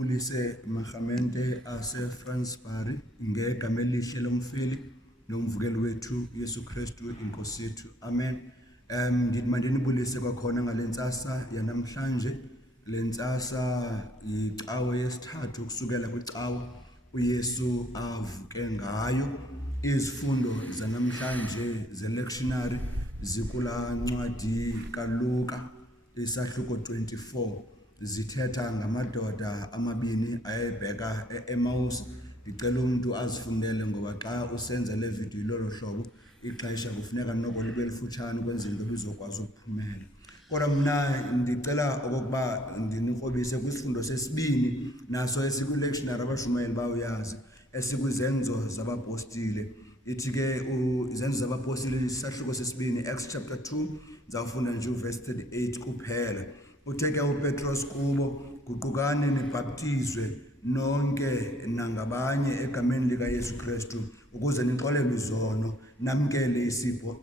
Ulise Magamente ase Fransbury ngegama elihle lomfili nomvukeli wethu Yesu Kristu inkosi yethu amen. Ngithi manje nibulise kwakhona ngalentsasa yanamhlanje. Lentsasa icawe yesithathu kusukela kwicawe uYesu avuke ngayo. Izifundo zanamhlanje ze-lectionary zikula ncwadi kaLuka isahluko 24 zithetha ngamadoda amabini ayebheka eEmmaus. Ngicela umuntu azifundele ngoba xa usenza le video lolo hlobo ixesha kufuneka noko libe lifutshane ukwenzela into bizokwazi ukuphumela. Kodwa mina ndicela okokuba ndinikrobise kwisifundo sesibini naso esiku-lectionary abashumayeli bawuyazi esikwizenzo zabapostile. Ithi ke izenzo zabapostile isahluko sesibini Acts chapter 2 zawufunda nje uverse 38 kuphela. Utheke uPetros kubo guqukane nibhaptizwe nonke nangabanye egameni lika Yesu Kristu ukuze nixolelwe izono namkele isipho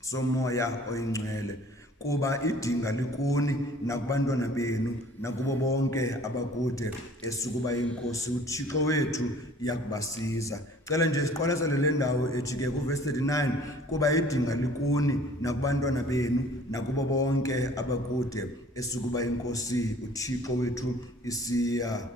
somoya oyingcwele kuba idinga likuni nakubantwana benu nakubo bonke abakude esukuba inkosi uThixo wethu yakubasiza. Cela nje siqolesele le ndawo ethi ke kuverse 39 kuba idinga likuni nakubantwana benu nakubo bonke abakude esukuba inkosi uThixo wethu isiya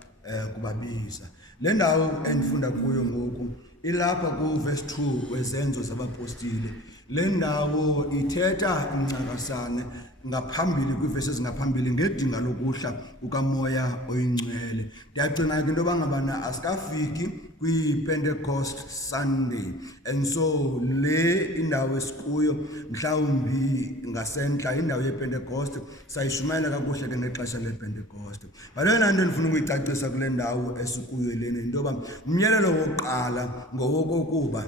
kubabiza. Le ndawo endifunda kuyo ngoku ilapha kuverse 2 wezenzo zabapostile. Le ndawo ithetha incakasane ngaphambili kwiverse ezingaphambili ngedinga lokuhla kukamoya oyingcwele. Ndiyacinga ke into bangabana asikafiki kwi-Pentecost Sunday, and so le indawo esikuyo mhlawumbi ngasentla indawo yePentecost sayishumayela kakuhle ke ngexesha lePentecost. Balena nto ndifuna ukuyicacisa kule ndawo esikuyo lena into yoba umyalelo wokuqala ngowokokuba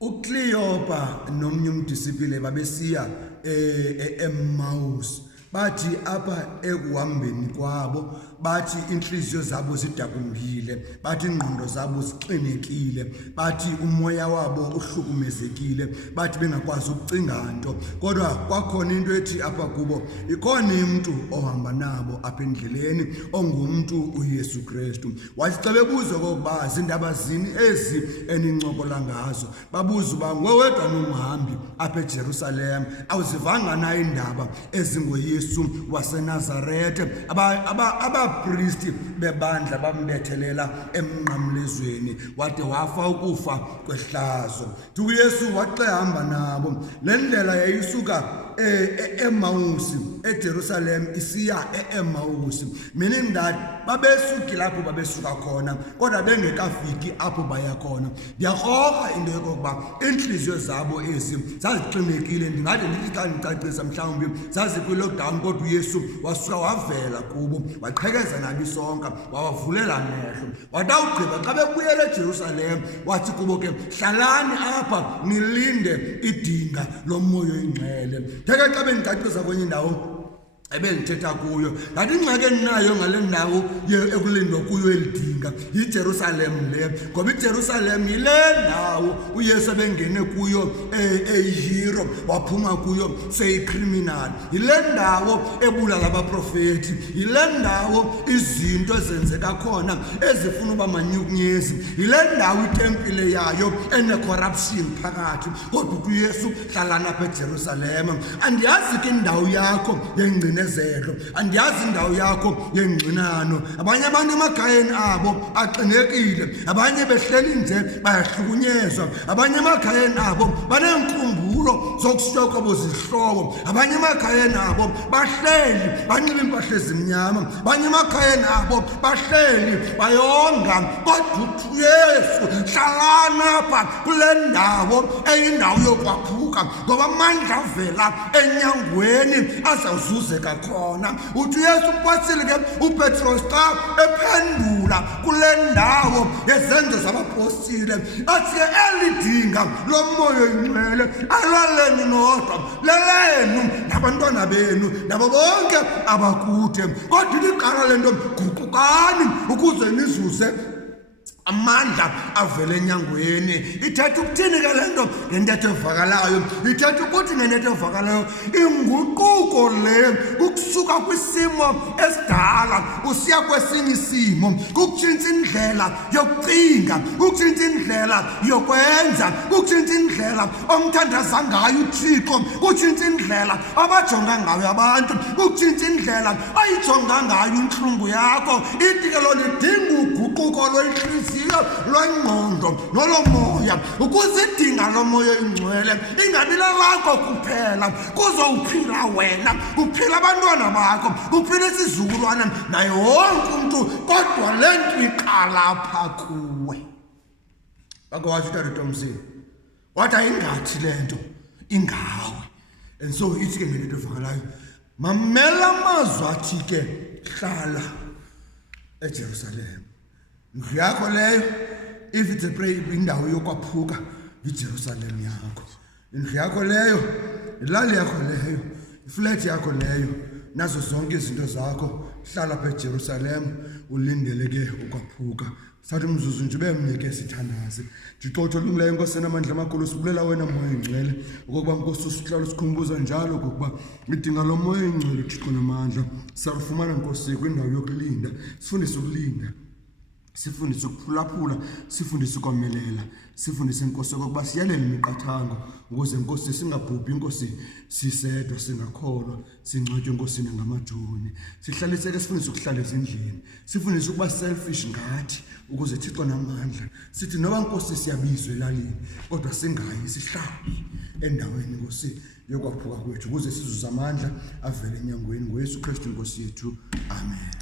uCleopa nomnye umdisipline babesiya eEmmaus. Bathi apha ekuhambeni kwabo bathi inhliziyo zabo zidakumbile, bathi ingqondo zabo zixinekile, bathi umoya wabo uhlukumezekile, bathi bengakwazi ukucinga nto. Kodwa kwakhona into ethi apha kubo ikhona umuntu ohamba nabo apha endleleni ongumuntu uYesu Kristu. Wathi xa bebuzwa okokuba zindaba zini ezi enincokola ngazo, babuza uba ngowedwa nomhambi apha eJerusalem awuzivanga na indaba ezingoYesu waseNazarethe. Abapristi bebandla bambethelela emnqamlezweni wade wafa ukufa kwehlazo. uYesu waxe hamba nabo. Le ndlela yayisuka eEmmaus eJerusalem isiya eEmmaus, meaning that babesukile apho babesuka khona kodwa bengekafiki apho baya khona. Ndiyakroka into yokokuba inhliziyo zabo ezi zazixinekile. Ndingathi ndithi xa ndicacisa mhlawumbi zazikwi-lockdown kodwa uYesu wasuka wavela kubo waqhekeza nabo isonka wawavulela amehlo. Wadawugqiba xa bebuyela eJerusalem wathi kubo ke hlalani apha nilinde idinga lomoya oyingcwele. Theke xa bendicacisa kwenye indawo ebendithetha kuyo ngathi ingxaki endinayo ngale ndawo ekulindwa kuyo elidinga yiJerusalem le, ngoba iJerusalem yile ndawo uYesu ebengene kuyo eyihero waphuma kuyo seyicriminal. Yile ndawo ebulala abaprofeti, yile ndawo izinto ezenzeka khona ezifuna uba manyukunyezi, yile ndawo itempile yayo ene-corruption phakathi. Kodwa uYesu hlalana apha eJerusalem. Andiyazi ke indawo yakho yengcina nezelo, andiyazi indawo yakho yengcinano. Abanye abantu emakhayeni abo axinekile, abanye behleli nje bayahlukunyezwa, abanye emakhayeni abo baneenkumbulo zokusuka kwabo zihlobo, abanye emakhayeni abo bahleli banxiba impahla ezimnyama, abanye emakhayeni abo bahleli bayonga. Kodwa uYesu hlalana apha kule ndawo eyindawo yokwaphuka, ngoba amandla avela enyangweni azawuzuzeka khona. Uthi uYesu uphosile ke uPetros xa ephendula kule ndawo yezenzo zabapostile athi elidinga lomoya oyingcwele alaleni nodwa, lelenu nabantwana benu nabo bonke abakude. Kodwa iqala lento guqukani ukuze nizuze amandla avele enyangweni. Ithetha ukuthini ke le nto ngentetho evakalayo? Ithetha ukuthi ngentetho evakalayo inguquko le ukusuka kwisimo esidala usiya kwesinye isimo, ukutshintsha indlela yokucinga, ukutshintsha indlela yokwenza, ukutshintsha indlela omthandaza ngayo uThixo, ukutshintsha indlela abajonga ngayo abantu, ukutshintsha indlela ayijonga ngayo intlungu yakho. Ithi ke loo nto idinga uguquko lwentliziyo, lwengqondo nolomoya, ukuze idinga lo moya oyingcwele ingabi lelakho kuphela, kuzowuphila wena, kuphila abantwana bakho, kuphila isizukulwana naye wonke umntu, kodwa le nto iqala apha kuwe. Bakho wathi uTata Thompson wathi ayingathi le nto ingawe. And so ithi ke ngento evakalayo, mamela amazwi athi ke hlala eJerusalem. Ndlu yakho leyo, if it's a prayer, indawo yokwaphuka iJerusalem yakho. Indlu yakho leyo, ilali yakho leyo, iflat yakho leyo, nazo zonke izinto zakho, hlala apha eJerusalem ulindele ke ukwaphuka. Sathi umzuzu nje bemnike sithandaze. Thixo olungileyo, Nkosi enamandla amakhulu, sibulela wena Moya Oyingcwele ukuba Nkosi usihlala sikhumbuza njalo ukuba idinga lo Moya Oyingcwele Thixo namandla. Sarufumana Nkosi kwindawo yokulinda, sifundise ukulinda, sifundise ukuphulaphula, sifundise ukomelela, sifundise Nkosi ukuba siyalele imiqathango ukuze Nkosi singabhubhi, Nkosi sisedwa, singakholwa, singcwatywe Nkosini ngamajoni. Sihlalise ke sifundise ukuhlala ezindlini, sifundise ukuba selfish ngathi ukuze Thixo namandla sithi noba Nkosi siyabizwa elalini kodwa singayi, sihlale endaweni Nkosi yokwaphuka kwethu ukuze sizuze amandla avele enyangweni ngoYesu Kristu Nkosi yethu. Amen.